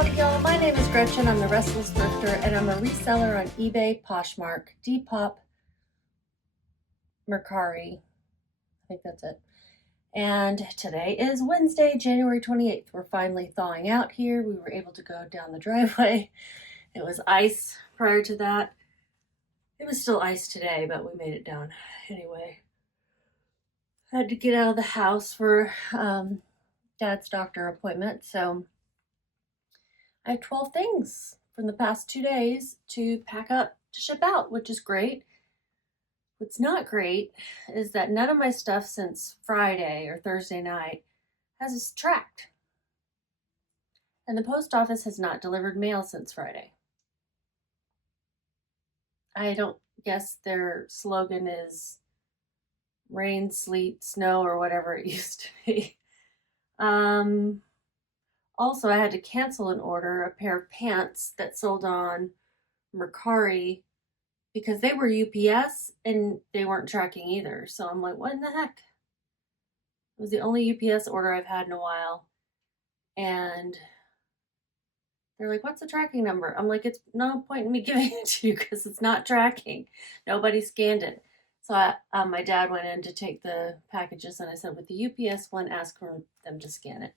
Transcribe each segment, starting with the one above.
Howdy y'all, my name is Gretchen. I'm the Restless Thrifter and I'm a reseller on eBay, Poshmark, Depop, Mercari. I think that's it. And today is Wednesday, January 28th. We're finally thawing out here. We were able to go down the driveway. It was ice prior to that. It was still ice today, but we made it down anyway. Had to get out of the house for Dad's doctor appointment, so I have 12 things from the past 2 days to pack up to ship out, which is great. What's not great is that none of my stuff since Friday or Thursday night has tracked. And the post office has not delivered mail since Friday. I don't guess their slogan is rain, sleet, snow, or whatever it used to be. Also, I had to cancel an order, a pair of pants that sold on Mercari because they were UPS and they weren't tracking either. So I'm like, what in the heck? It was the only UPS order I've had in a while. And they're like, what's the tracking number? I'm like, it's no point in me giving it to you because it's not tracking. Nobody scanned it. So my dad went in to take the packages and I said, with the UPS one, ask for them to scan it.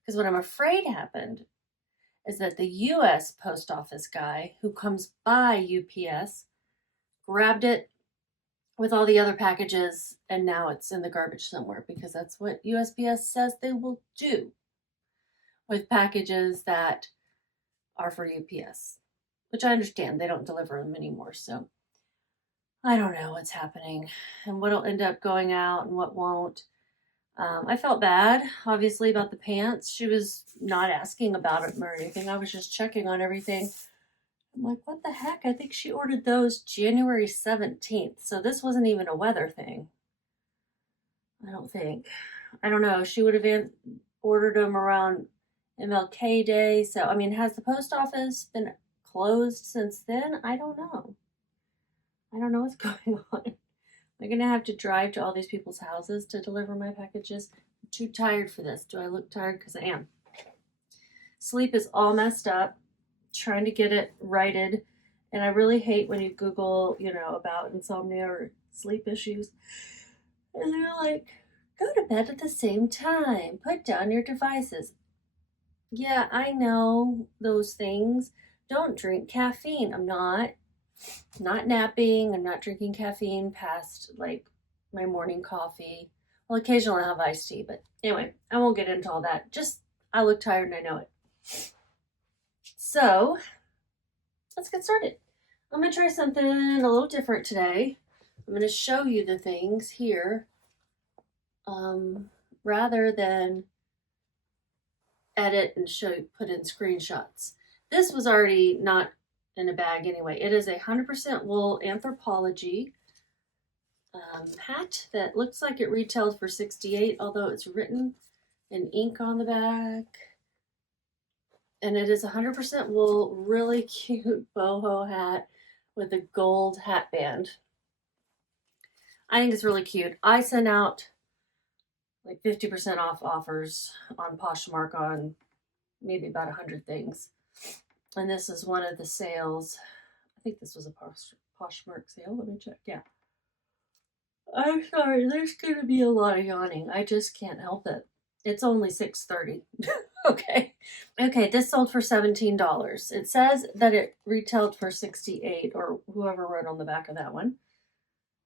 Because what I'm afraid happened is that the US post office guy who comes by UPS grabbed it with all the other packages and now it's in the garbage somewhere because that's what USPS says they will do with packages that are for UPS, which I understand they don't deliver them anymore. So I don't know what's happening and what'll end up going out and what won't. I felt bad, obviously, about the pants. She was not asking about it or anything. I was just checking on everything. I'm like, what the heck? I think she ordered those January 17th. So this wasn't even a weather thing. I don't think. I don't know. She would have ordered them around MLK Day. So, I mean, has the post office been closed since then? I don't know. I don't know what's going on. I'm going to have to drive to all these people's houses to deliver my packages. I'm too tired for this. Do I look tired? Because I am. Sleep is all messed up. Trying to get it righted. And I really hate when you Google, about insomnia or sleep issues. And they're like, go to bed at the same time. Put down your devices. Yeah, I know those things. Don't drink caffeine. I'm not napping. I'm not drinking caffeine past like my morning coffee. Well, occasionally I'll have iced tea, but anyway, I won't get into all that. Just I look tired and I know it. So let's get started. I'm going to try something a little different today. I'm going to show you the things here rather than edit and put in screenshots. This was already not in a bag anyway. It is a 100% wool Anthropologie hat that looks like it retailed for $68, although it's written in ink on the back. And it is 100% wool, really cute boho hat with a gold hat band. I think it's really cute. I sent out like 50% off offers on Poshmark on maybe about 100 things. And this is one of the sales. I think this was a Poshmark sale. Let me check. Yeah. I'm sorry. There's going to be a lot of yawning. I just can't help it. It's only 6:30. Okay. Okay, this sold for $17. It says that it retailed for $68, or whoever wrote on the back of that one,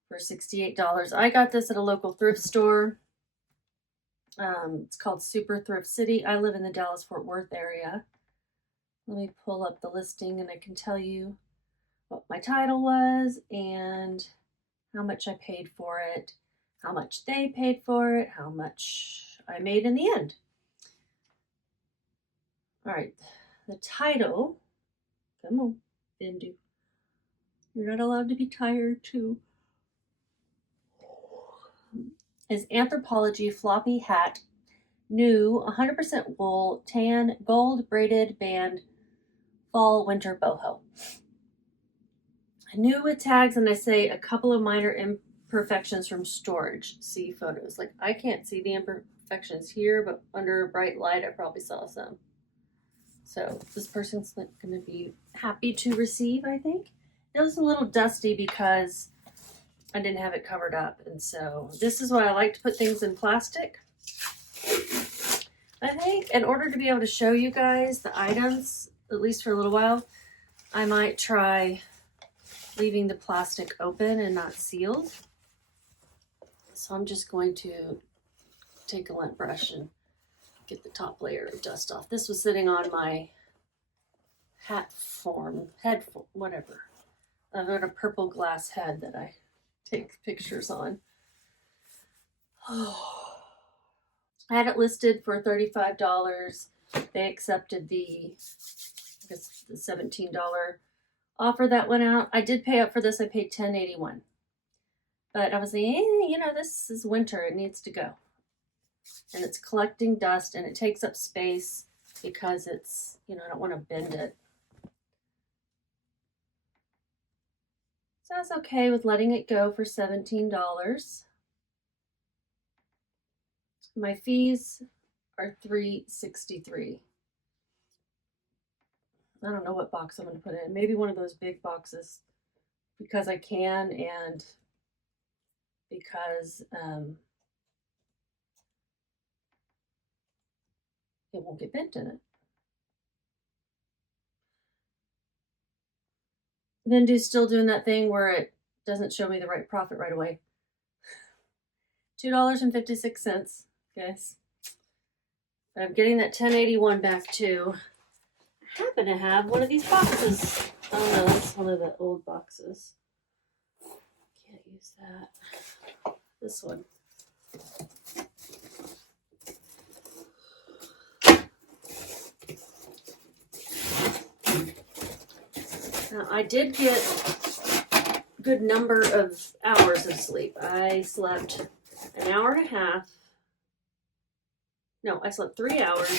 for $68. I got this at a local thrift store. It's called Super Thrift City. I live in the Dallas-Fort Worth area. Let me pull up the listing and I can tell you what my title was and how much I paid for it, how much they paid for it, how much I made in the end. All right, the title, come on, Vendoo. You're not allowed to be tired too. Is Anthropologie floppy hat, new, 100% wool, tan, gold braided band, fall, winter boho. New with tags, and I say a couple of minor imperfections from storage. See photos. Like, I can't see the imperfections here, but under a bright light, I probably saw some. So this person's going to be happy to receive, I think. It was a little dusty because I didn't have it covered up. And so this is why I like to put things in plastic. I think in order to be able to show you guys the items, at least for a little while, I might try leaving the plastic open and not sealed. So I'm just going to take a lint brush and get the top layer of dust off. This was sitting on my head form, whatever. I've got a purple glass head that I take pictures on. I had it listed for $35. They accepted the, I guess, the $17 offer that went out. I did pay up for this. I paid $10.81. But I was like, you know, this is winter. It needs to go. And it's collecting dust and it takes up space because it's, you know, I don't want to bend it. So I was okay with letting it go for $17. My fees are $3.63. I don't know what box I'm going to put in. Maybe one of those big boxes because I can and because it won't get bent in it. Vendoo's still doing that thing where it doesn't show me the right profit right away. $2.56, guys. But I'm getting that $10.81 back too. I happen to have one of these boxes. Oh no, that's one of the old boxes. Can't use that. This one. Now, I did get a good number of hours of sleep. I slept an hour and a half. No, I slept 3 hours.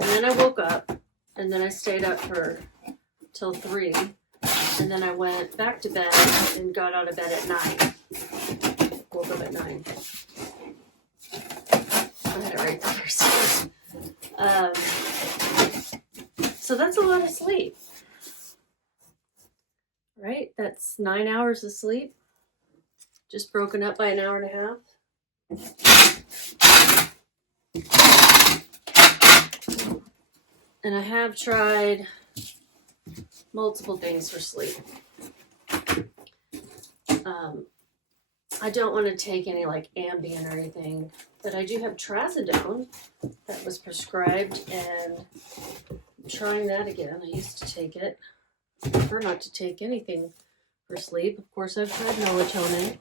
And then I woke up. And then I stayed up till 3. And then I went back to bed and got out of bed at 9. Woke up at 9. I had it right there. So that's a lot of sleep. Right? That's 9 hours of sleep. Just broken up by an hour and a half. And I have tried multiple things for sleep. I don't want to take any like Ambien or anything, but I do have trazodone that was prescribed and I'm trying that again. I used to take it. I prefer not to take anything for sleep. Of course, I've tried melatonin.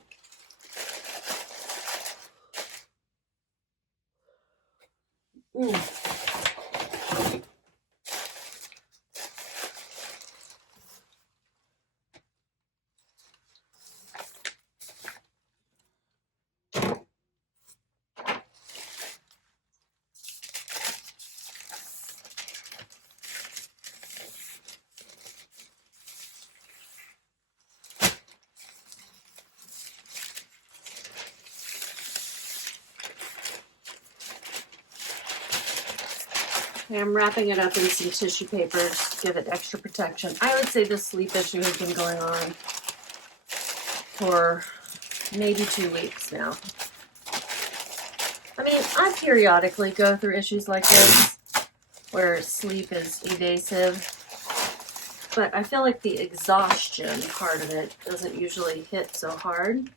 I'm wrapping it up in some tissue paper to give it extra protection. I would say this sleep issue has been going on for maybe 2 weeks now. I mean, I periodically go through issues like this where sleep is evasive, but I feel like the exhaustion part of it doesn't usually hit so hard.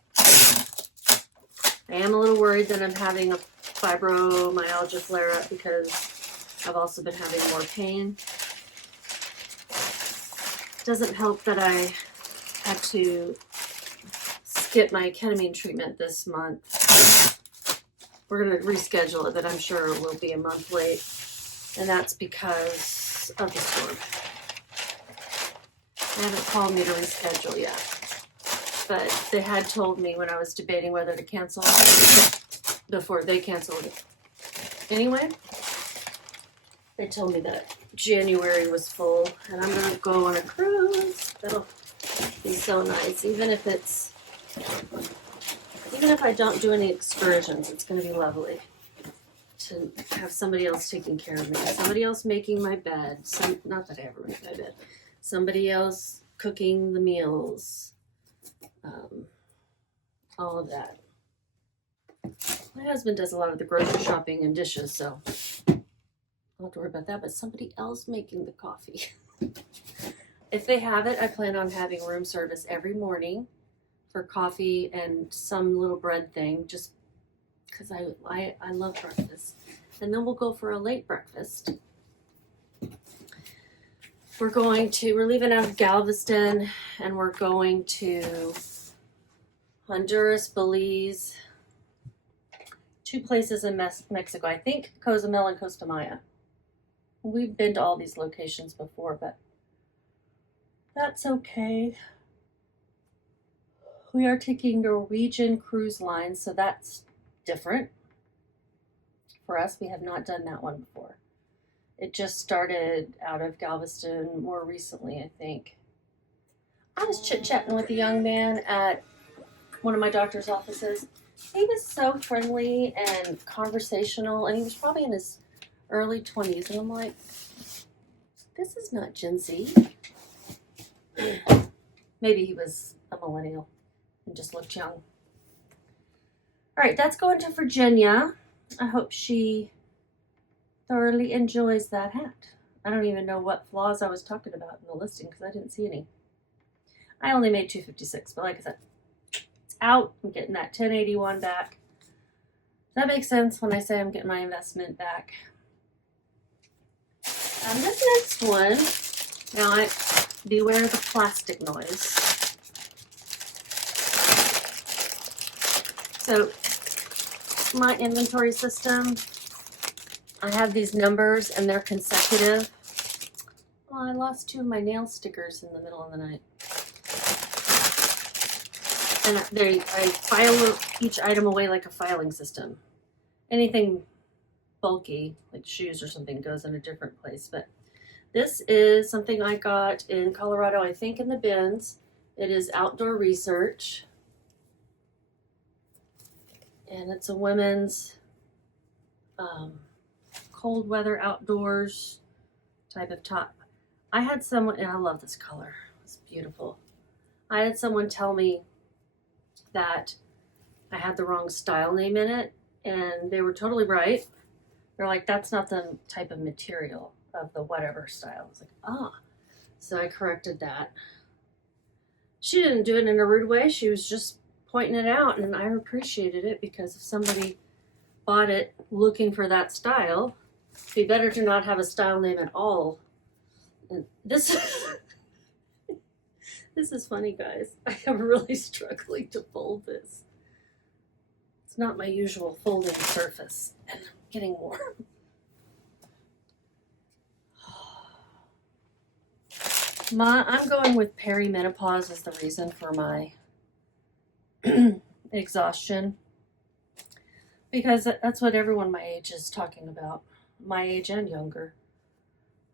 I am a little worried that I'm having a fibromyalgia flare-up because I've also been having more pain. Doesn't help that I had to skip my ketamine treatment this month. We're going to reschedule it, but I'm sure it will be a month late. And that's because of the storm. They haven't called me to reschedule yet. But they had told me when I was debating whether to cancel before they canceled it. Anyway, they told me that January was full and I'm going to go on a cruise. That'll be so nice. Even if I don't do any excursions, it's going to be lovely. to have somebody else taking care of me, somebody else making my bed, not that I ever make my bed, somebody else cooking the meals, all of that. My husband does a lot of the grocery shopping and dishes, so I don't have to worry about that, but somebody else making the coffee. If they have it, I plan on having room service every morning for coffee and some little bread thing, just because I love breakfast. And then we'll go for a late breakfast. We're leaving out of Galveston, and we're going to Honduras, Belize, 2 places in Mexico. I think Cozumel and Costa Maya. We've been to all these locations before, but that's okay. We are taking Norwegian Cruise Line, so that's different for us. We have not done that one before. It just started out of Galveston more recently, I think. I was chit-chatting with a young man at one of my doctor's offices. He was so friendly and conversational, and he was probably in his early 20s, and I'm like, this is not Gen Z. Maybe he was a millennial and just looked young. All right, that's going to Virginia. I hope she thoroughly enjoys that hat. I don't even know what flaws I was talking about in the listing because I didn't see any. I only made $256, but like I said, it's out. I'm getting that 1081 back. That makes sense when I say I'm getting my investment back. This next one, now beware the plastic noise. So my inventory system, I have these numbers and they're consecutive. Well, I lost 2 of my nail stickers in the middle of the night. And I file each item away like a filing system. Anything bulky, like shoes or something, goes in a different place. But this is something I got in Colorado, I think in the bins. It is Outdoor Research. And it's a women's cold weather outdoors type of top. I had someone, and I love this color. It's beautiful. I had someone tell me that I had the wrong style name in it, and they were totally right. They're like, that's not the type of material of the whatever style. I was like, ah. So I corrected that. She didn't do it in a rude way. She was just pointing it out, and I appreciated it because if somebody bought it looking for that style, it'd be better to not have a style name at all. And this this is funny, guys. I am really struggling to fold this. It's not my usual folding surface, and I'm getting warm. I'm going with perimenopause as the reason for my exhaustion, because that's what everyone my age is talking about, my age and younger.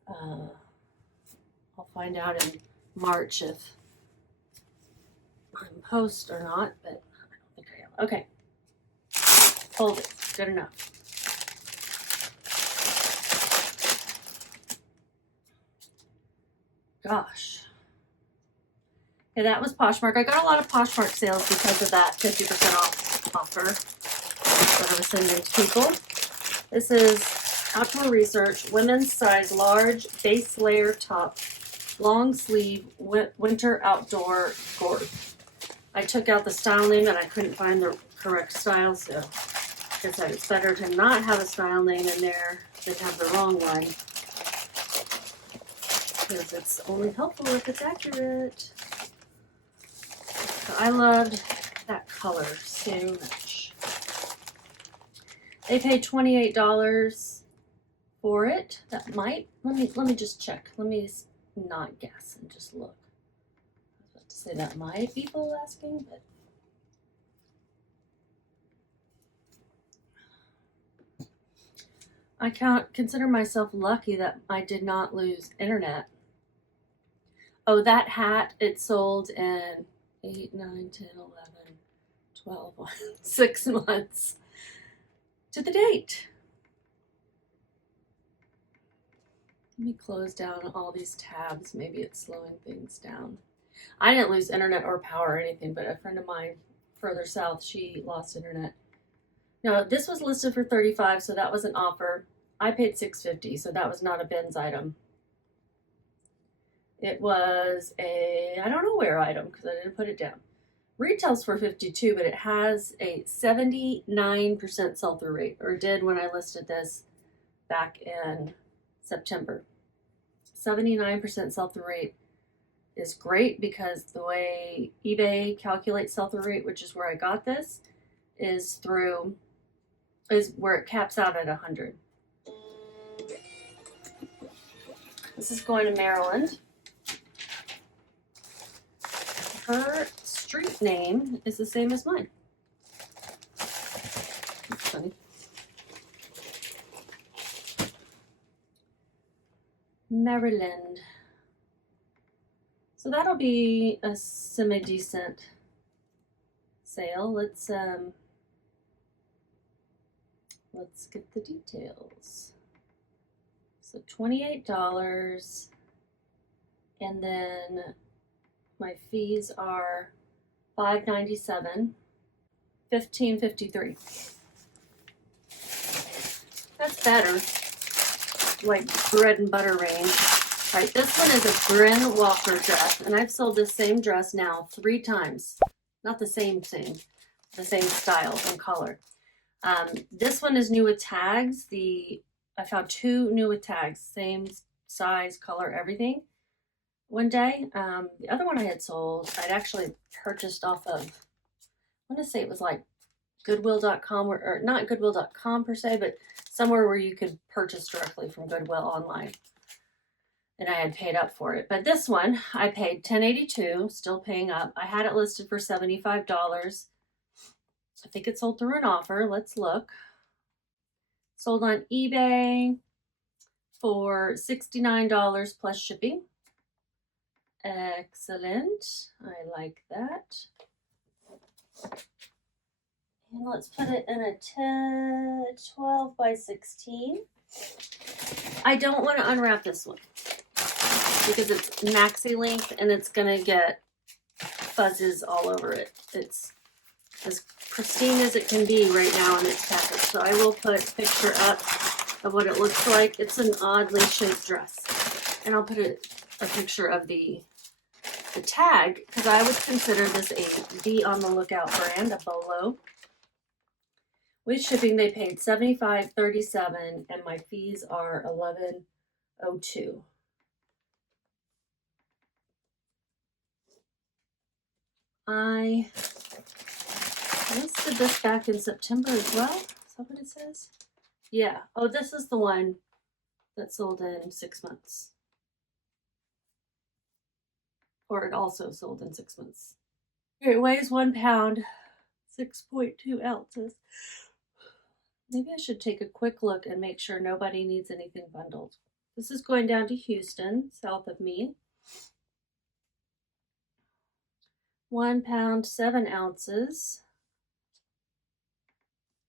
I'll find out in March if I'm post or not, but I don't think I am. Okay, hold it, good enough. Gosh. Okay, that was Poshmark. I got a lot of Poshmark sales because of that 50% off offer that I was sending to people. This is Outdoor Research, women's size large base layer top, long sleeve, winter outdoor gourd. I took out the style name and I couldn't find the correct style, so I guess it's better to not have a style name in there than have the wrong one, because it's only helpful if it's accurate. So I loved that color so much. They paid $28 for it. That might, let me just check. Let me not guess and just look. I was about to say that might be people asking, but I consider myself lucky that I did not lose internet. Oh, that hat, it sold in 8, 9, 10, 11, 12, 6 months to the date. Let me close down all these tabs. Maybe it's slowing things down. I didn't lose internet or power or anything, but a friend of mine further south, she lost internet. No, this was listed for $35, so that was an offer. I paid $6.50, so that was not a bins item. It was a, I don't know where item because I didn't put it down. Retails for $52, but it has a 79% sell-through rate, or did when I listed this back in September. 79% sell-through rate is great because the way eBay calculates sell-through rate, which is where I got this, is where it caps out at 100. This is going to Maryland. Her street name is the same as mine. That's funny. Maryland. So that'll be a semi-decent sale. Let's get the details. So $28, and then my fees are $5.97, $15.53. That's better. Like bread and butter range. All right, this one is a Bryn Walker dress, and I've sold this same dress now 3 times. Not the same thing, the same style and color. This one is new with tags. I found 2 new with tags, same size, color, everything. One day, the other one I had sold, I'd actually purchased off of, I want to say it was like Goodwill.com, or not Goodwill.com per se, but somewhere where you could purchase directly from Goodwill online. And I had paid up for it. But this one, I paid $10.82, still paying up. I had it listed for $75. I think it sold through an offer. Let's look. Sold on eBay for $69 plus shipping. Excellent. I like that. And let's put it in a 12 by 16. I don't want to unwrap this one because it's maxi length and it's going to get fuzzes all over it. It's as pristine as it can be right now in its package. So I will put a picture up of what it looks like. It's an oddly shaped dress. And I'll put a picture of the tag, because I would consider this a be on the lookout brand, a bolo. With shipping, they paid $75.37, and my fees are $11.02. I listed this back in September as well. Is that what it says? Yeah. Oh, this is the one that sold in 6 months. Or it also sold in 6 months. It weighs 1 pound, 6.2 ounces. Maybe I should take a quick look and make sure nobody needs anything bundled. This is going down to Houston, south of me. 1 pound, 7 ounces.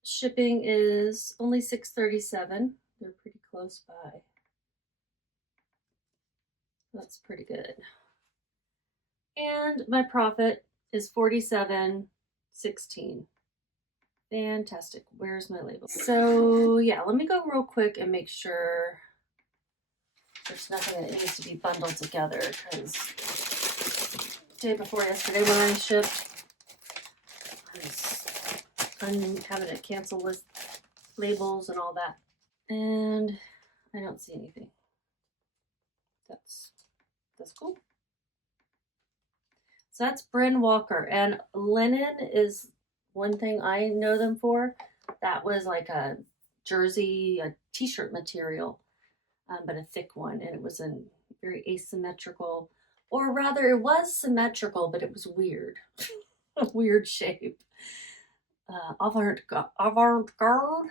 Shipping is only $6.37. They're pretty close by. That's pretty good. And my profit is $47.16. Fantastic. Where's my label? So yeah, let me go real quick and make sure there's nothing that needs to be bundled together, because day before yesterday when I shipped, I was having to cancel list labels and all that. And I don't see anything. That's cool. So that's Bryn Walker, and linen is one thing I know them for. That was like a jersey, a t-shirt material, but a thick one, and it was in very asymmetrical, or rather it was symmetrical, but it was weird, a weird shape. Avant-garde.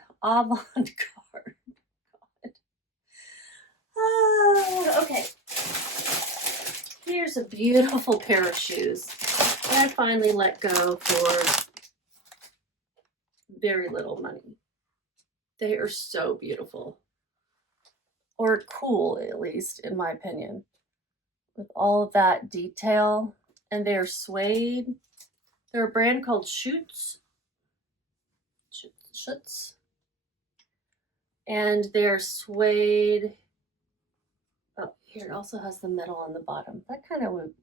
Okay. Here's a beautiful pair of shoes that I finally let go for very little money. They are so beautiful. or cool, at least, in my opinion, with all of that detail. And they're suede. They're a brand called Schutz. And they're suede. Oh, here it also has the metal on the bottom. That kind of would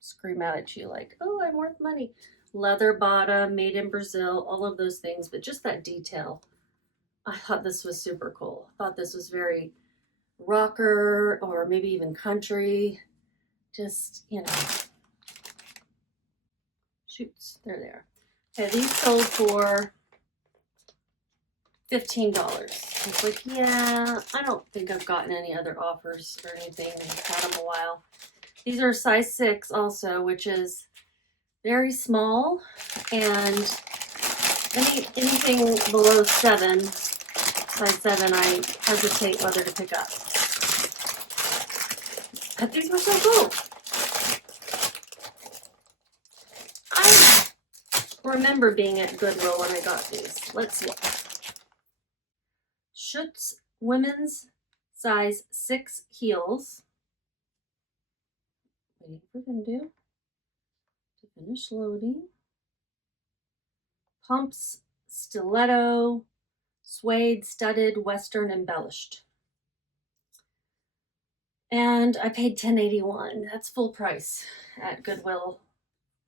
scream out at you like, oh, I'm worth money. Leather bottom, made in Brazil, all of those things, but just that detail. I thought this was super cool. I thought this was very rocker or maybe even country. Just, you know. Shoots, there they are. Okay, these sold for $15. I was like, yeah, I don't think I've gotten any other offers or anything. I've had them a while. These are size 6 also, which is very small, and anything below 7, size 7, I hesitate whether to pick up. But these were so cool. I remember being at Goodwill when I got these. Let's look. Schutz women's size 6 heels. Waiting for Vendoo to finish loading. Pumps, stiletto, suede, studded, western embellished. And I paid $10.81. That's full price at Goodwill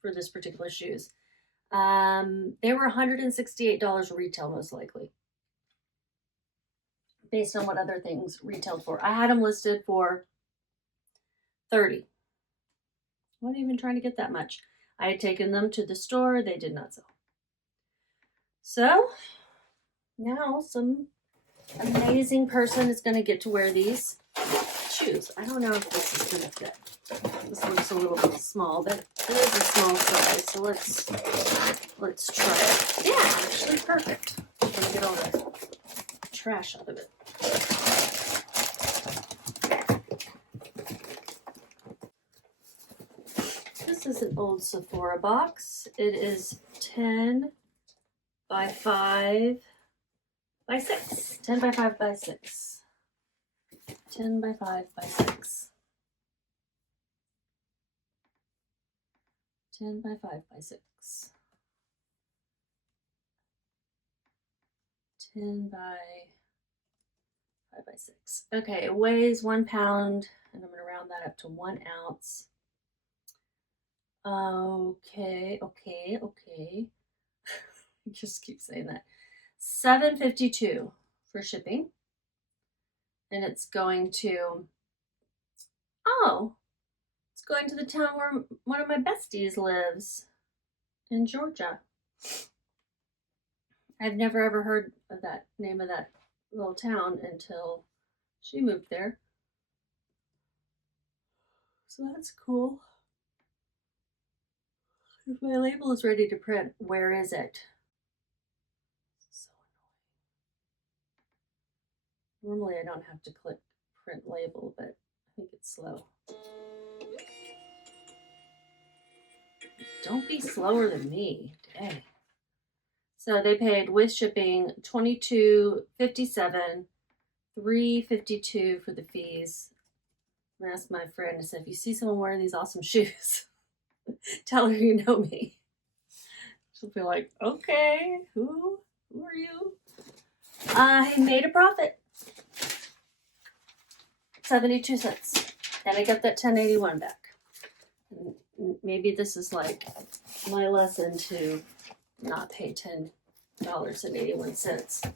for this particular shoes. They were $168 retail, most likely, based on what other things retailed for. I had them listed for $30. I wasn't even trying to get that much. I had taken them to the store. They did not sell. So now some amazing person is going to get to wear these shoes. I don't know if this is going to fit. This looks a little bit small, but it is a small size. So let's try it. Yeah, actually perfect. I'm going to get all the trash out of it. This is an old Sephora box. It is 10 by 5 by 6. 10 by 5 by 6. 10 by 5 by 6. 10 by 5 by 6. 10 by 5 by 6. Okay, it weighs 1 pound, and I'm going to round that up to 1 ounce. Okay. I just keep saying that. $7.52 for shipping. And it's going to, it's going to the town where one of my besties lives, in Georgia. I've never ever heard of that name of that little town until she moved there. So that's cool. If my label is ready to print, where is it? So annoying. Normally I don't have to click print label, but I think it's slow. Don't be slower than me. Dang. So they paid with shipping $22.57, $3.52 for the fees. I asked my friend, I said, if you see someone wearing these awesome shoes, tell her you know me. She'll be like, okay, who are you? I made a profit. 72 cents. And I got that $10.81 back. And maybe this is like my lesson to not pay $10.81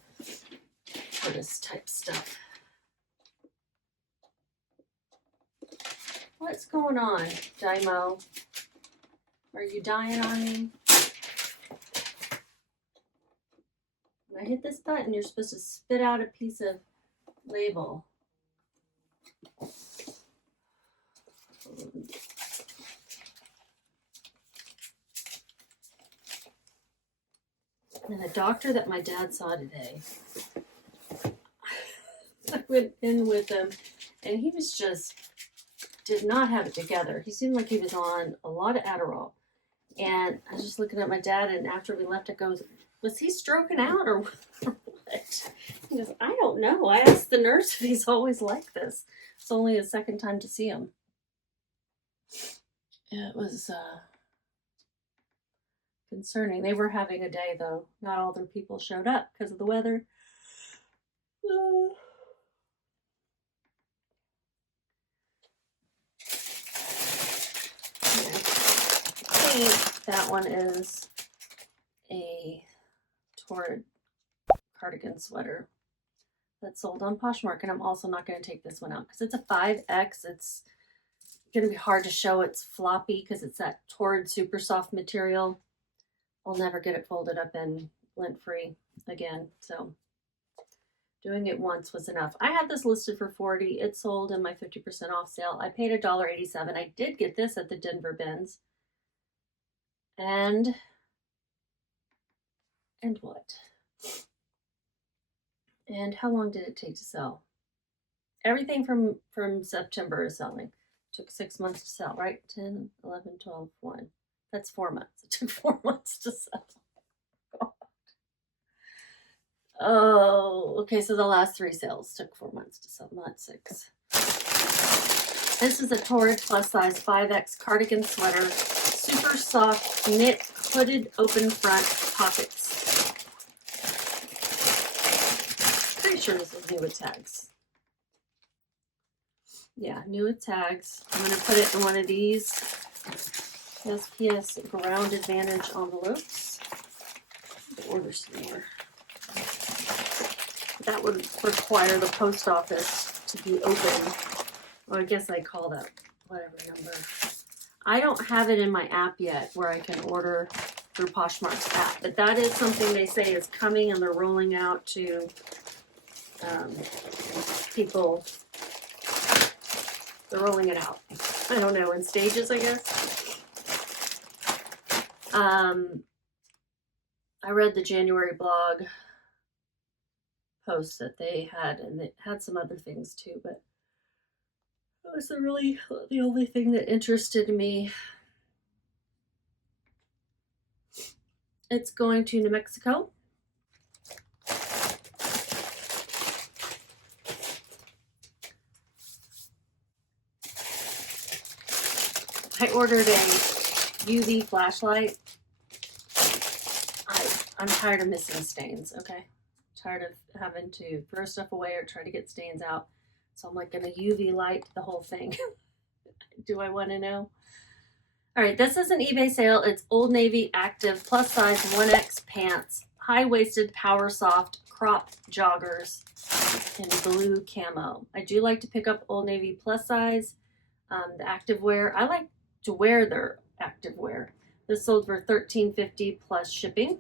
for this type stuff. What's going on, Dymo? Are you dying on me? When I hit this button, you're supposed to spit out a piece of label. And the doctor that my dad saw today, I went in with him, and he was just, did not have it together. He seemed like he was on a lot of Adderall. And I was just looking at my dad, and after we left, it goes, was he stroking out or what? it. He goes, I don't know. I asked the nurse if he's always like this. It's only his second time to see him. It was concerning. They were having a day, though. Not all their people showed up because of the weather. That one is a Torrid cardigan sweater that's sold on Poshmark, and I'm also not going to take this one out because it's a 5X. It's going to be hard to show. It's floppy because it's that Torrid super soft material. I'll never get it folded up and lint-free again, so doing it once was enough. I had this listed for $40. It sold in my 50% off sale. I paid $1.87. I did get this at the Denver bins. And what? And how long did it take to sell? Everything from September is selling. Took 6 months to sell, right? 10, 11, 12, 1. That's 4 months. It took 4 months to sell. Oh, okay, so the last 3 sales took 4 months to sell, not 6. This is a Torrid plus size 5X cardigan sweater. Super soft knit, hooded, open front pockets. Pretty sure this is Nuuds tags. Yeah, Nuuds tags. I'm going to put it in one of these SPS Ground Advantage envelopes. Order some more. That would require the post office to be open. Well, I guess I call that whatever number. I don't have it in my app yet where I can order through Poshmark's app, but that is something they say is coming, and they're rolling out to people. They're rolling it out. I don't know, in stages, I guess. I read the January blog post that they had, and it had some other things too, but that was the only thing that interested me. It's going to New Mexico. I ordered a UV flashlight. I'm tired of missing stains, okay? Tired of having to throw stuff away or try to get stains out. So I'm like, gonna UV light the whole thing. Do I want to know? All right, this is an eBay sale. It's Old Navy Active plus size 1X pants, high-waisted power soft crop joggers in blue camo. I do like to pick up Old Navy plus size, the active wear. I like to wear their active wear. This sold for $13.50 plus shipping.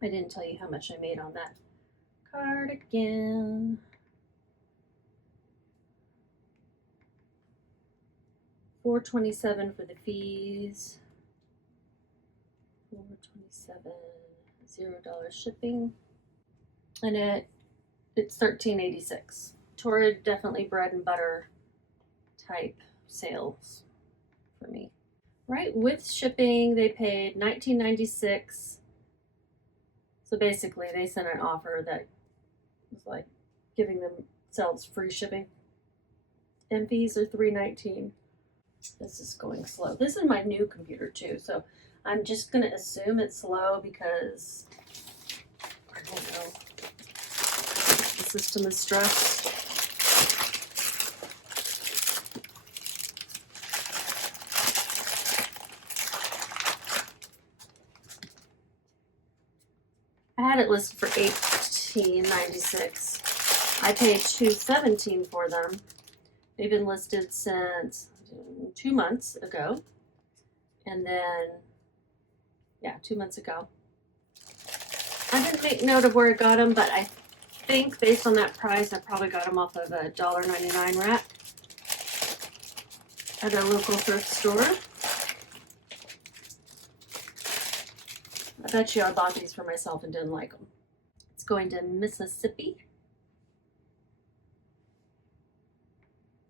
I didn't tell you how much I made on that cardigan. $4.27 for the fees. $4.27, $0 shipping, and it's $13.86. Torrid, definitely bread and butter type sales for me. Right, with shipping they paid $19.96. So basically they sent an offer that was like giving themselves free shipping, and fees are $3.19. This is going slow. This is my new computer too, so I'm just gonna assume it's slow because I don't know, the system is stressed. I had it listed for $18.96. I paid $2.17 for them. They've been listed since 2 months ago. And then, yeah, 2 months ago. I didn't make note of where I got them, but I think based on that price, I probably got them off of a $1.99 rack at a local thrift store. I bet you I bought these for myself and didn't like them. It's going to Mississippi.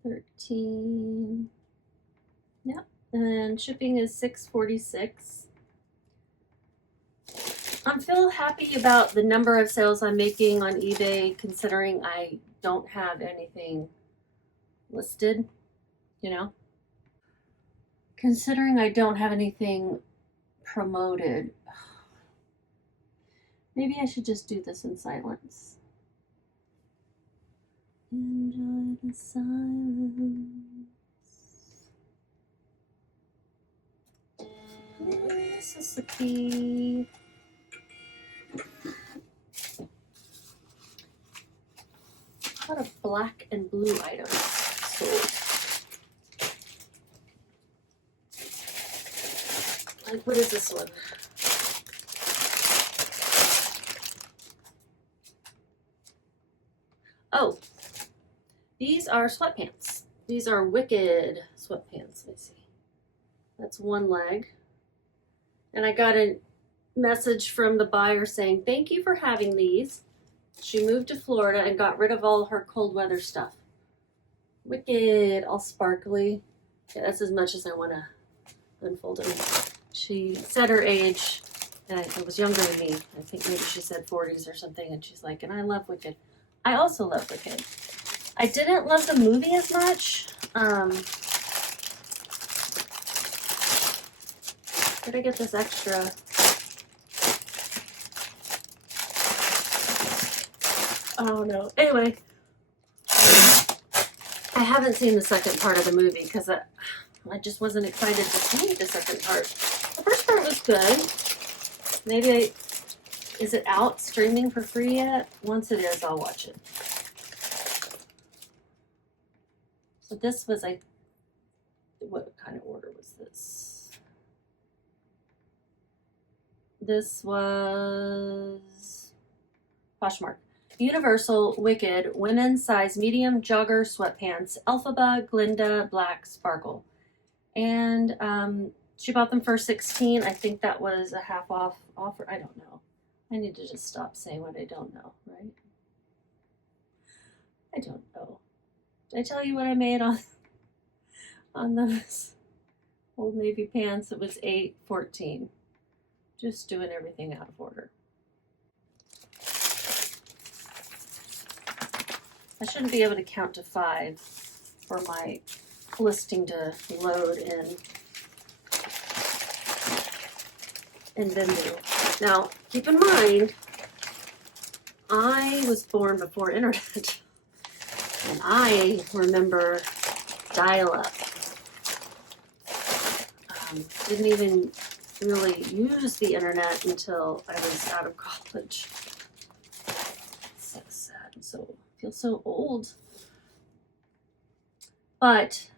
13. Yep. And shipping is $6.46. I'm feel happy about the number of sales I'm making on eBay, considering I don't have anything listed, you know? Considering I don't have anything promoted, maybe I should just do this in silence. Enjoy the silence. Mississippi. A lot of black and blue items sold. Like, what is this one? Oh, these are sweatpants. These are wicked sweatpants. Let me see. That's one leg. And I got a message from the buyer saying, thank you for having these. She moved to Florida and got rid of all her cold weather stuff. Wicked, all sparkly. Yeah, that's as much as I want to unfold them. She said her age, and it was younger than me. I think maybe she said 40s or something, and she's like, and I love Wicked. I also love Wicked. I didn't love the movie as much. Did I get this extra? Oh no. Anyway, I haven't seen the second part of the movie because I just wasn't excited to see the second part. The first part was good. Maybe is it out streaming for free yet? Once it is, I'll watch it. So this was what kind of order was this? This was Poshmark. Universal Wicked women's size medium jogger sweatpants, Elphaba Glinda Black Sparkle. And she bought them for $16. I think that was a half off offer. I don't know. I need to just stop saying what I don't know, right? I don't know. Did I tell you what I made on those Old Navy pants? It was $8.14. Just doing everything out of order. I shouldn't be able to count to 5 for my listing to load in Vendoo. Now, keep in mind, I was born before internet, and I remember dial-up. Didn't even really use the internet until I was out of college. So sad. So I feel so old. But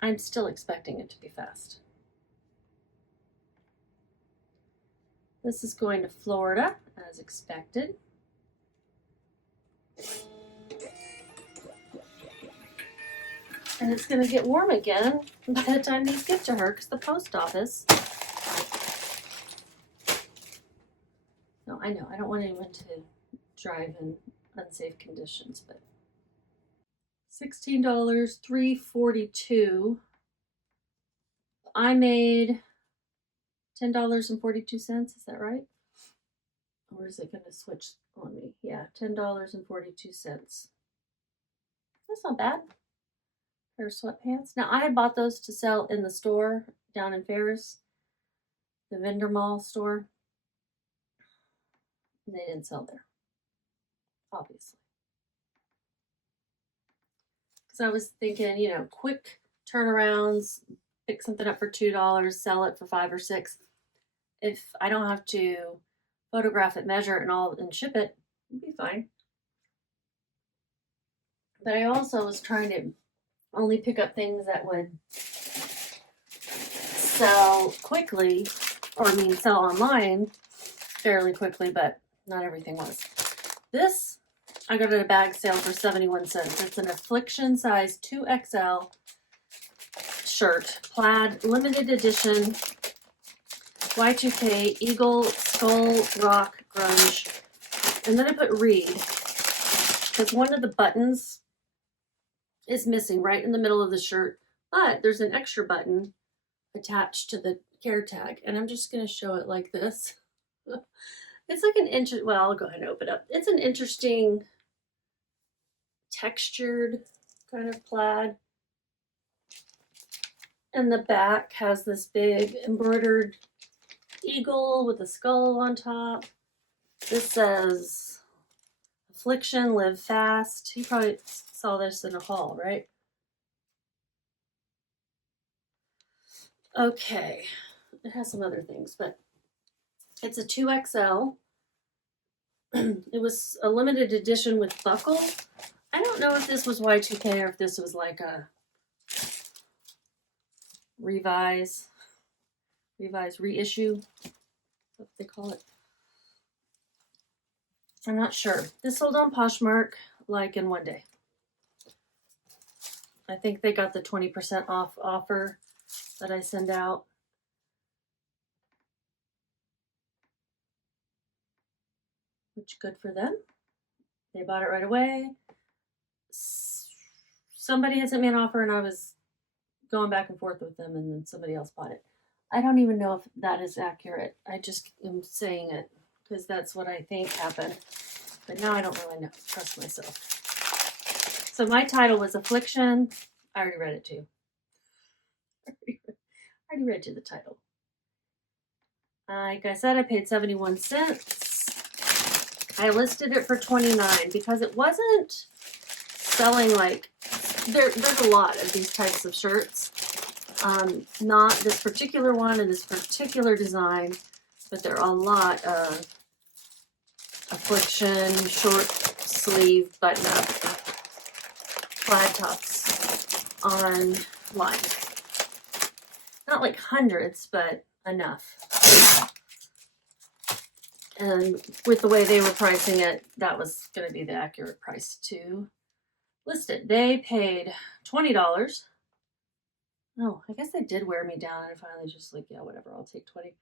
I'm still expecting it to be fast. This is going to Florida, as expected. And it's going to get warm again by the time these get to her, because the post office. No, I know, I don't want anyone to drive in unsafe conditions, but $16, $3.42. I made $10.42. Is that right? Or is it going to switch on me? Yeah, $10.42. That's not bad. Pair of sweatpants. Now, I had bought those to sell in the store down in Ferris, the Vendor Mall store. And they didn't sell there, obviously. Because I was thinking, you know, quick turnarounds, pick something up for $2, sell it for $5 or $6. If I don't have to photograph it, measure it, and ship it, it'd be fine. But I also was trying to only pick up things that would sell quickly, or sell online fairly quickly, but not everything was. This, I got at a bag sale for 71 cents. It's an Affliction size 2XL shirt, plaid, limited edition, Y2K, Eagle, Skull, Rock, Grunge. And then I put Reed, because one of the buttons is missing right in the middle of the shirt, but there's an extra button attached to the care tag, and I'm just going to show it like this. It's like an well, I'll go ahead and open it up. It's an interesting textured kind of plaid. And the back has this big embroidered eagle with a skull on top. This says, Affliction, live fast. You probably saw this in a haul, right? Okay. It has some other things, but it's a 2XL. It was a limited edition with buckle. I don't know if this was Y2K or if this was like a reissue, what they call it. I'm not sure. This sold on Poshmark like in one day. I think they got the 20% off offer that I send out. Which good for them. They bought it right away. Somebody had sent me an offer and I was going back and forth with them, and then somebody else bought it. I don't even know if that is accurate. I just am saying it because that's what I think happened. But now I don't really trust myself. So my title was Affliction. I already read it too. I already read you the title. Like I said, I paid 71 cents. I listed it for 29 because it wasn't selling like, there's a lot of these types of shirts. Not this particular one and this particular design, but there are a lot of Affliction short sleeve button up plaid tops online. Not like hundreds, but enough. And with the way they were pricing it, that was going to be the accurate price to list it. They paid $20. Oh, I guess they did wear me down. And finally just like, yeah, whatever, I'll take 20.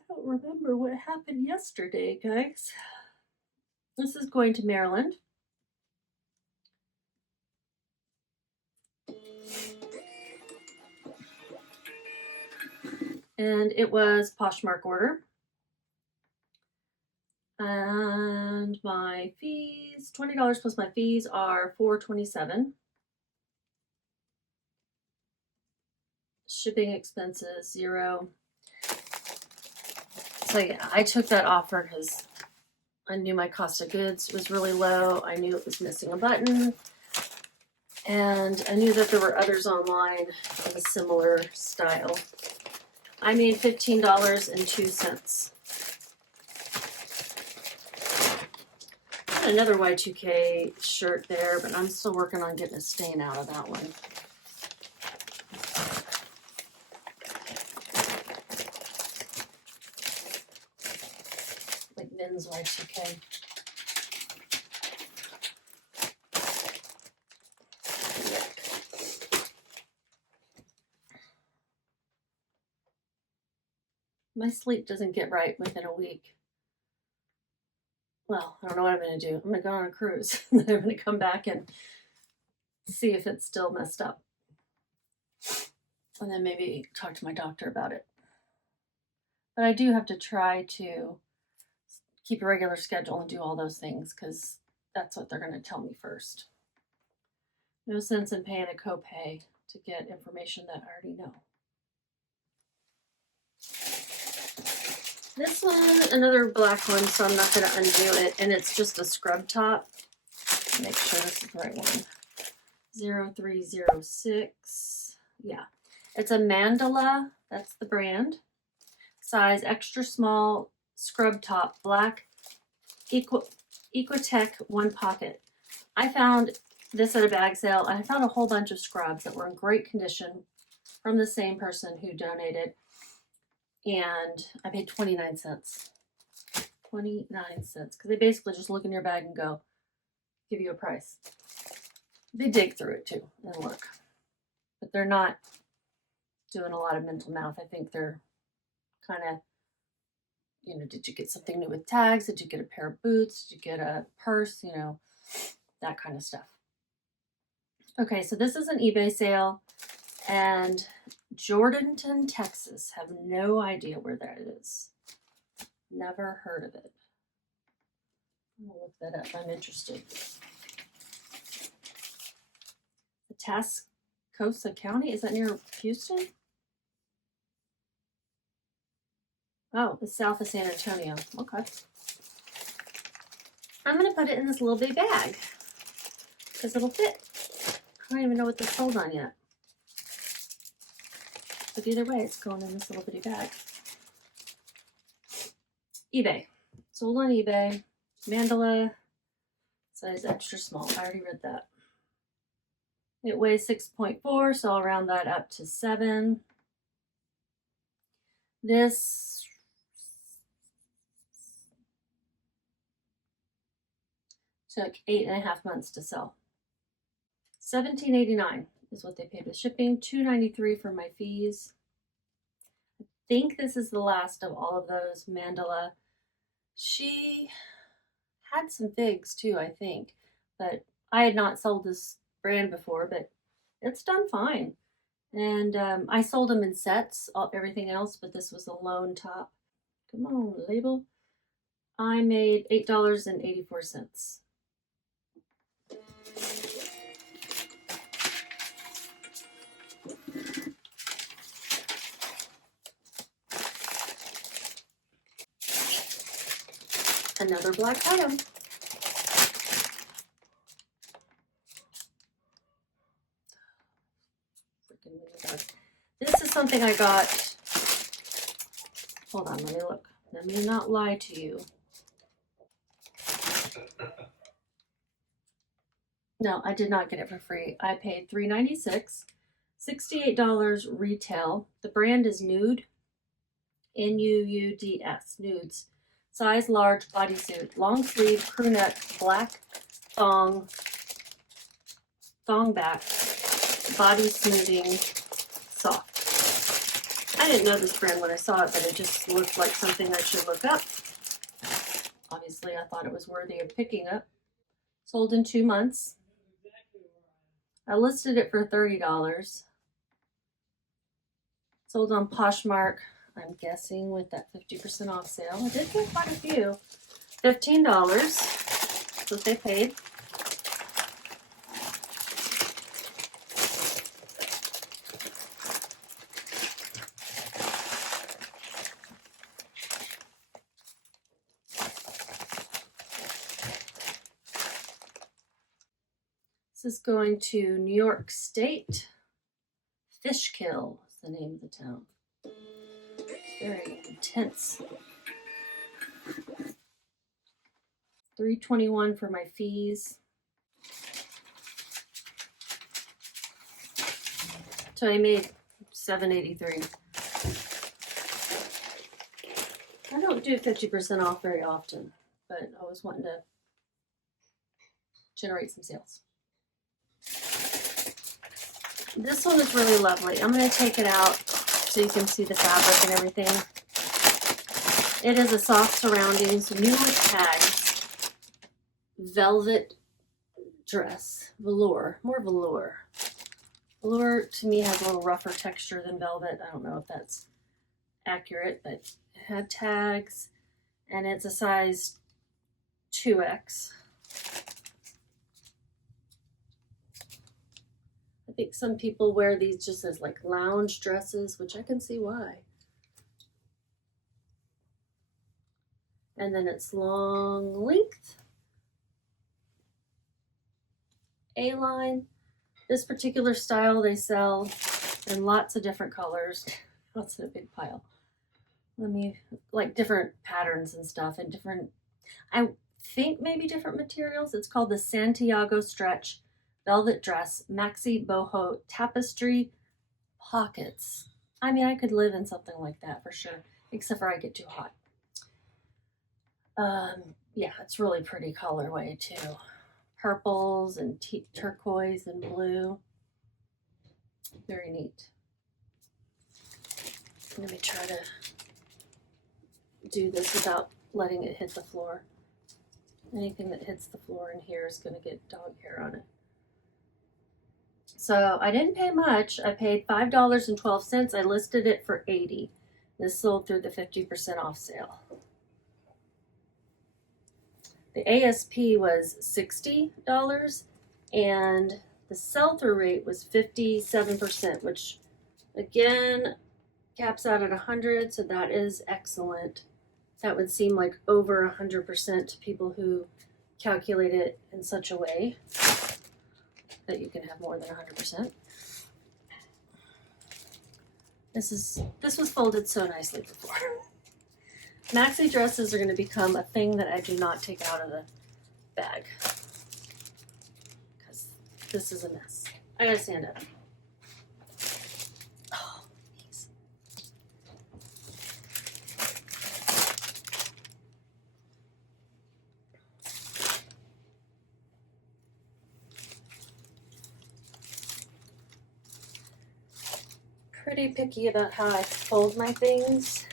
I don't remember what happened yesterday, guys. This is going to Maryland. And it was Poshmark order. And my fees, $20 plus my fees are $4.27. Shipping expenses, $0. So yeah, I took that offer because I knew my cost of goods was really low. I knew it was missing a button. And I knew that there were others online of a similar style. I made $15.02. Got another Y2K shirt there, but I'm still working on getting a stain out of that one. Like men's Y2K. My sleep doesn't get right within a week. Well, I don't know what I'm going to do. I'm going to go on a cruise. And then I'm going to come back and see if it's still messed up. And then maybe talk to my doctor about it. But I do have to try to keep a regular schedule and do all those things because that's what they're going to tell me first. No sense in paying a copay to get information that I already know. This one, another black one, so I'm not going to undo it. And it's just a scrub top. Make sure this is the right one. 0306. Yeah. It's a Mandala. That's the brand. Size extra small scrub top. Black. Equitech one pocket. I found this at a bag sale. And I found a whole bunch of scrubs that were in great condition from the same person who donated. And I paid 29 cents. 29 cents. Because they basically just look in your bag and go, give you a price. They dig through it too and look. But they're not doing a lot of mental math. I think they're kind of, you know, did you get something new with tags? Did you get a pair of boots? Did you get a purse? You know, that kind of stuff. Okay, so this is an eBay sale. And Jordanton, Texas. Have no idea where that is. Never heard of it. I'm gonna look that up. I'm interested. Tascosa County, is that near Houston? Oh, it's south of San Antonio. Okay. I'm gonna put it in this little bitty bag because it'll fit. I don't even know what this sold on yet. But either way, it's going in this little bitty bag. eBay. Sold on eBay. Mandala. Size extra small. I already read that. It weighs 6.4, so I'll round that up to 7. This took 8.5 months to sell. $17.89 is what they paid with shipping. $2.93 for my fees. I think this is the last of all of those. Mandala. She had some figs too, I think, but I had not sold this brand before, but it's done fine. And I sold them in sets, everything else, but this was a lone top. Come on, label. I made $8.84. Another black item. This is something I got. Hold on, let me look. Let me not lie to you. No, I did not get it for free. I paid $3.96, $68 retail. The brand is Nuuds, Nuuds, Nuuds. Size large bodysuit, long sleeve, crew neck, black thong back, body smoothing, soft. I didn't know this brand when I saw it, but it just looked like something I should look up. Obviously, I thought it was worthy of picking up. Sold in 2 months. I listed it for $30. Sold on Poshmark, I'm guessing with that 50% off sale. I did get quite a few. $15. That's what they paid. This is going to New York State. Fishkill is the name of the town. Very intense. $3.21 for my fees. So I made $7.83. I don't do 50% off very often, but I was wanting to generate some sales. This one is really lovely. I'm going to take it out so you can see the fabric and everything. It is a soft surroundings, new with tags, velvet dress, velour, more velour. Velour to me has a little rougher texture than velvet. I don't know if that's accurate, but it had tags and it's a size 2X. I think some people wear these just as like lounge dresses, which I can see why. And then it's long length. A-line. This particular style they sell in lots of different colors. That's a big pile. Like different patterns and stuff and different, I think maybe different materials. It's called the Santiago Stretch Velvet Dress Maxi Boho Tapestry Pockets. I mean, I could live in something like that for sure, except for I get too hot. Yeah, it's really pretty colorway too. Purples and turquoise and blue. Very neat. Let me try to do this without letting it hit the floor. Anything that hits the floor in here is going to get dog hair on it. So I didn't pay much. I paid $5.12. I listed it for $80. This sold through the 50% off sale. The ASP was $60 and the sell-through rate was 57%, which again caps out at 100, so that is excellent. That would seem like over 100% to people who calculate it in such a way that you can have more than 100%. This was folded so nicely before. Maxi dresses are going to become a thing that I do not take out of the bag because this is a mess. I gotta stand up. Oh, these. Pretty picky about how I fold my things.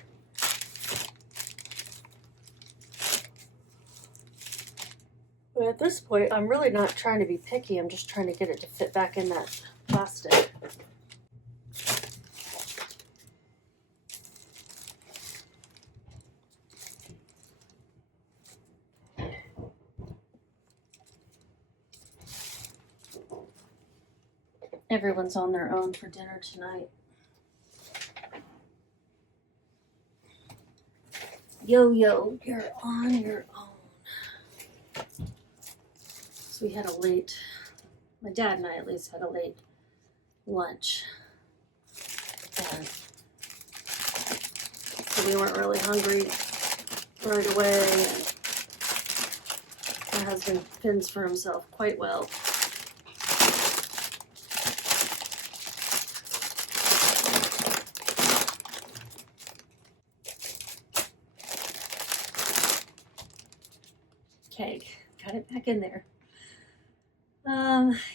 But at this point, I'm really not trying to be picky. I'm just trying to get it to fit back in that plastic. Everyone's on their own for dinner tonight. Yo, you're on your own. So we had a late, my dad and I at least had a late lunch. And so we weren't really hungry right away. And my husband fends for himself quite well. Okay, got it back in there.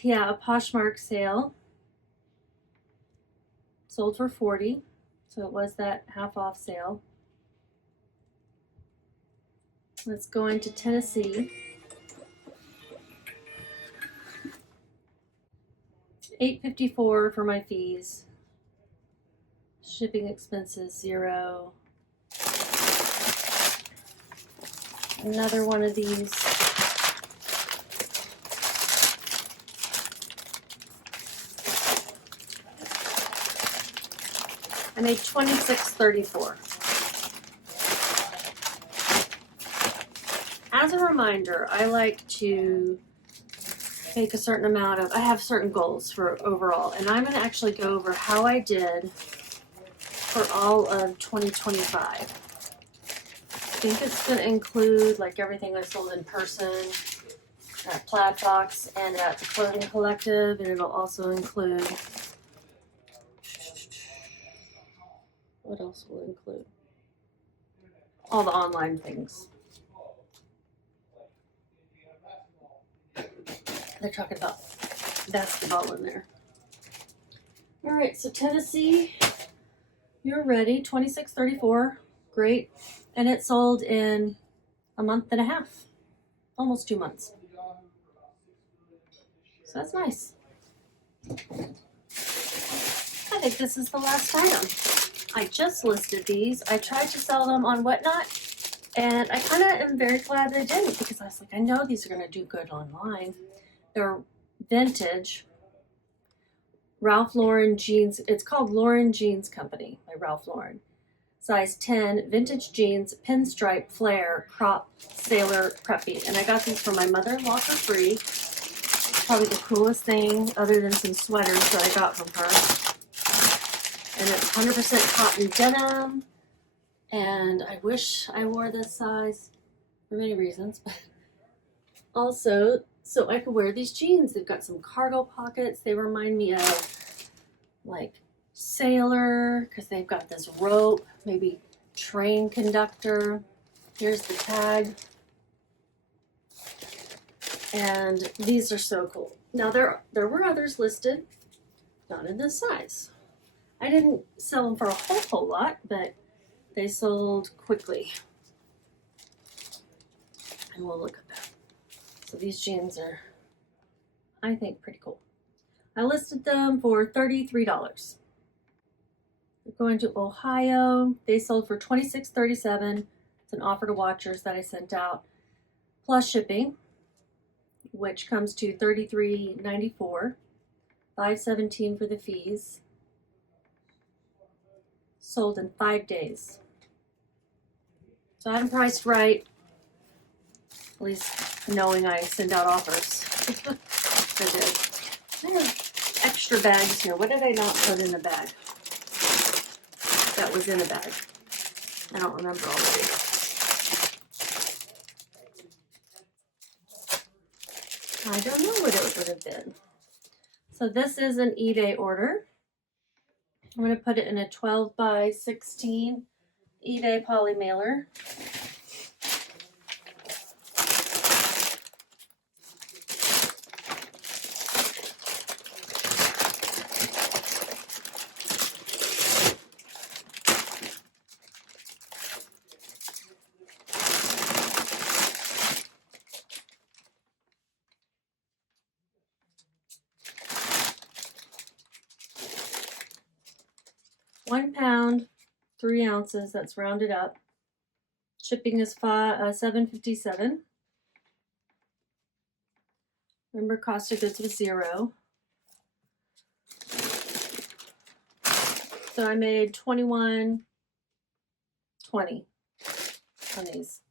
Yeah, a Poshmark sale. Sold for $40, so it was that half off sale. Let's go into Tennessee. $8.54 for my fees. Shipping expenses, $0. Another one of these. I made $26.34. As a reminder, I like to make a certain amount of, I have certain goals for overall, and I'm going to actually go over how I did for all of 2025. I think it's going to include like everything I sold in person at Plaid Fox and at the Clothing Collective, and it'll also include, what else will it include? All the online things. They're talking about basketball in there. All right, so Tennessee, you're ready. $26.34, great. And it sold in a month and a half, almost 2 months. So that's nice. I think this is the last item. I just listed these. I tried to sell them on Whatnot, and I kind of am very glad that I didn't, because I was like, I know these are going to do good online. They're vintage Ralph Lauren jeans. It's called Lauren Jeans Company by Ralph Lauren. Size 10, vintage jeans, pinstripe, flare, crop, sailor, preppy. And I got these for my mother-in-law for free. Probably the coolest thing other than some sweaters that I got from her. And it's 100% cotton denim. And I wish I wore this size for many reasons, but also so I could wear these jeans. They've got some cargo pockets. They remind me of like sailor, because they've got this rope, maybe train conductor. Here's the tag. And these are so cool. Now there were others listed, not in this size. I didn't sell them for a whole lot, but they sold quickly. And we'll look at that. So these jeans are, I think, pretty cool. I listed them for $33. We're going to Ohio. They sold for $26.37. It's an offer to watchers that I sent out. plus shipping, which comes to $33.94, $5.17 for the fees. Sold in 5 days. So I had them priced right, at least knowing I send out offers. I did. I have extra bags here. What did I not put in the bag? That was in a bag. I don't remember already. I don't know what it would have been. So this is an eBay order. I'm going to put it in a 12 by 16 eBay poly mailer. £1, 3 ounces. That's rounded up. Shipping is $7.57. Remember, cost of goods was $0. So I made $21.20 on these.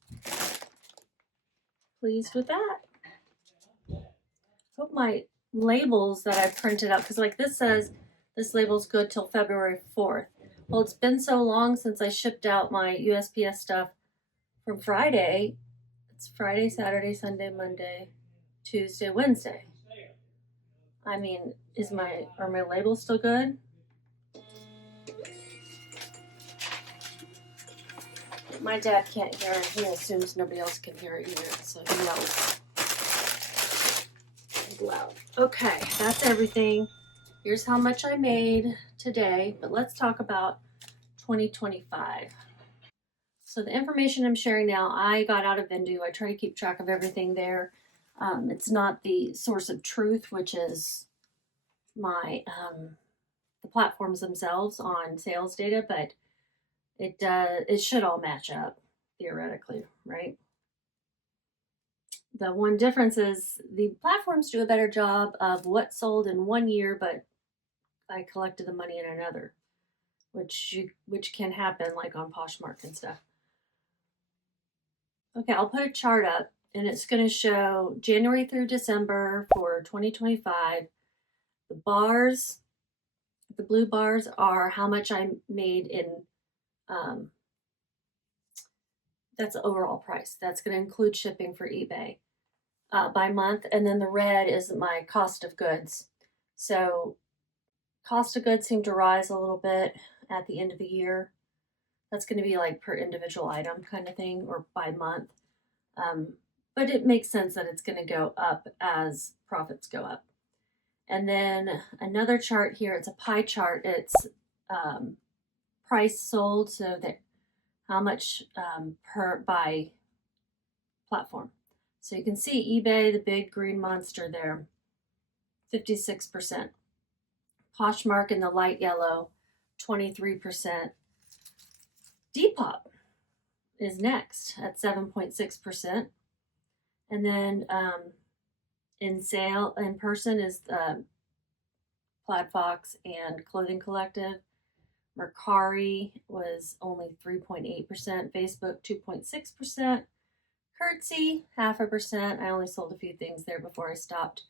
Pleased with that. Hope my labels that I printed out, because like this says this label's good till February 4th. Well, it's been so long since I shipped out my USPS stuff from Friday. It's Friday, Saturday, Sunday, Monday, Tuesday, Wednesday. I mean, are my labels still good? My dad can't hear it. He assumes nobody else can hear it either, so he yells loud. Okay, that's everything. Here's how much I made today, but let's talk about 2025. So the information I'm sharing now, I got out of Vendoo. I try to keep track of everything there. It's not the source of truth, which is my the platforms themselves on sales data, but it should all match up theoretically, right? The one difference is the platforms do a better job of what sold in 1 year, but I collected the money in another, which can happen like on Poshmark and stuff. Okay, I'll put a chart up and it's going to show January through December for 2025. The bars, the blue bars are how much I made in, that's the overall price. That's going to include shipping for eBay by month. And then the red is my cost of goods. So cost of goods seem to rise a little bit at the end of the year. That's going to be like per individual item kind of thing or by month. But it makes sense that it's going to go up as profits go up. And then another chart here, it's a pie chart. It's price sold, so that how much per by platform. So you can see eBay, the big green monster there, 56%. Poshmark in the light yellow, 23%. Depop is next at 7.6%. And then in person is Plaid Fox and Clothing Collective. Mercari was only 3.8%. Facebook 2.6%. Curtsy 0.5%. I only sold a few things there before I stopped.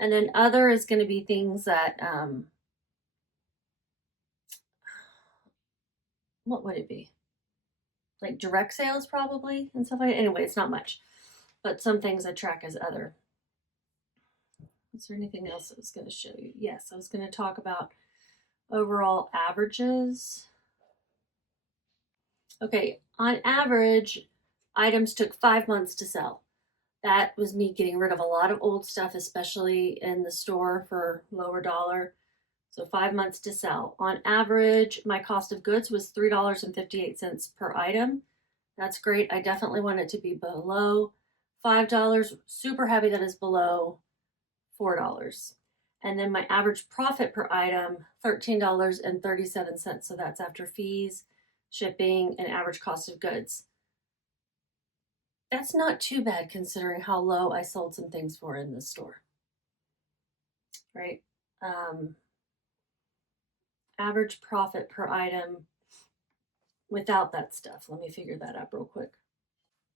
And then other is going to be things that what would it be? Like direct sales probably and stuff like that. Anyway, it's not much, but some things I track as other. Is there anything else I was going to show you? Yes, I was going to talk about overall averages. Okay, on average, items took 5 months to sell. That was me getting rid of a lot of old stuff, especially in the store for lower dollar. So 5 months to sell. On average, my cost of goods was $3.58 per item. That's great. I definitely want it to be below $5. Super happy that is below $4. And then my average profit per item, $13.37. So that's after fees, shipping, and average cost of goods. That's not too bad considering how low I sold some things for in the store. Right? Average profit per item without that stuff. Let me figure that up real quick.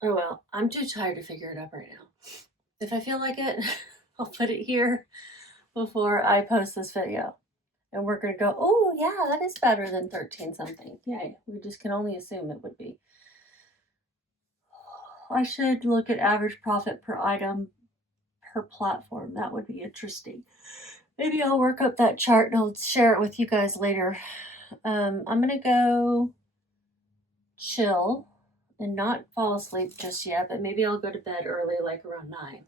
Oh well, I'm too tired to figure it up right now. If I feel like it, I'll put it here before I post this video. And we're going to go, oh yeah, that is better than 13 something. Yay, we just can only assume it would be. I should look at average profit per item per platform. That would be interesting. Maybe I'll work up that chart and I'll share it with you guys later. I'm going to go chill and not fall asleep just yet, but maybe I'll go to bed early, like around 9.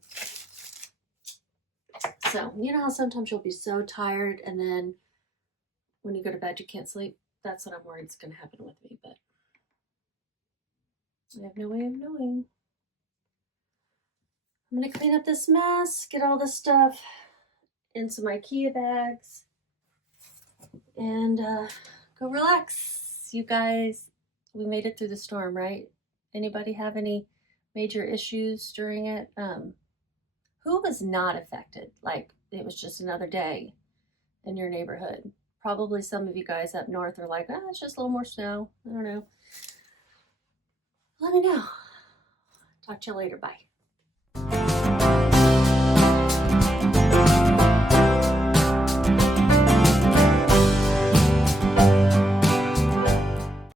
So, you know how sometimes you'll be so tired and then when you go to bed you can't sleep? That's what I'm worried is going to happen with me, but I have no way of knowing. I'm going to clean up this mess, get all this stuff into my IKEA bags, and go relax. You guys, we made it through the storm, right? Anybody have any major issues during it? Who was not affected? Like it was just another day in your neighborhood. Probably some of you guys up north are like, it's just a little more snow. I don't know. Let me know. Talk to you later. Bye.